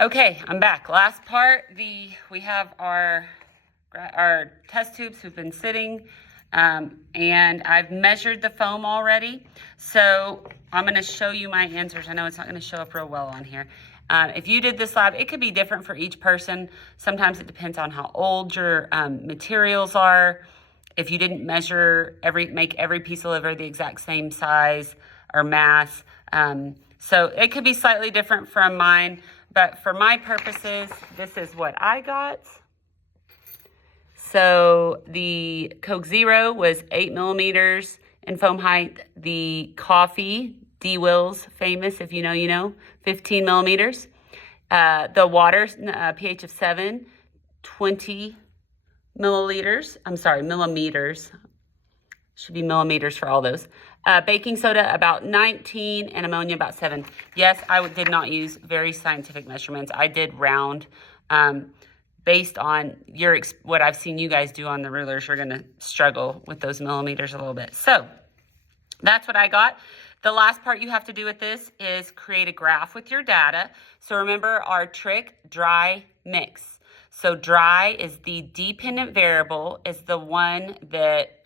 Okay, I'm back. Last part, we have our test tubes who've been sitting, and I've measured the foam already. So I'm gonna show you my answers. I know it's not gonna show up real well on here. If you did this lab, it could be different for each person. Sometimes it depends on how old your materials are. If you didn't make every piece of liver the exact same size or mass. So it could be slightly different from mine, but for my purposes, this is what I got. So the Coke Zero was 8 millimeters in foam height. The coffee, D-Will's, famous, if you know, you know, 15 millimeters. The water, pH of 7, 20 millimeters. Should be millimeters for all those. Baking soda, about 19, and ammonia, about 7. Yes, I did not use very scientific measurements. I did round. Based on what I've seen you guys do on the rulers, you're going to struggle with those millimeters a little bit. So that's what I got. The last part you have to do with this is create a graph with your data. So remember our trick, dry, mix. So dry is the dependent variable, is the one that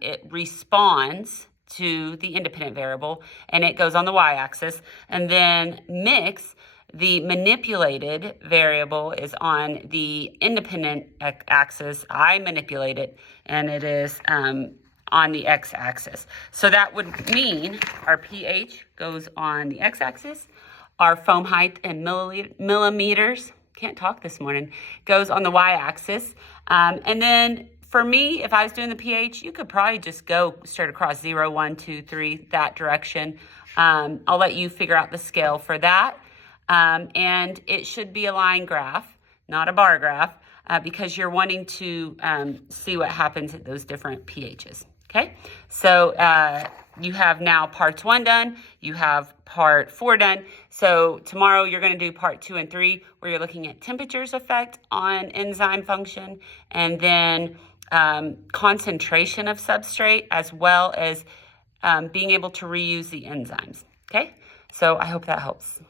it responds to the independent variable, and it goes on the y-axis. And then mix, the manipulated variable, is on the independent axis. I manipulate it, and it is on the x-axis. So that would mean our pH goes on the x-axis, our foam height in millimeters, can't talk this morning, goes on the y-axis. And then for me, if I was doing the pH, you could probably just go straight across 0, 1, 2, 3, that direction. I'll let you figure out the scale for that. And it should be a line graph, not a bar graph, because you're wanting to see what happens at those different pHs. Okay, so you have now parts 1 done, you have part 4 done. So tomorrow you're going to do part 2 and 3, where you're looking at temperature's effect on enzyme function, and then concentration of substrate, as well as being able to reuse the enzymes. Okay, so I hope that helps.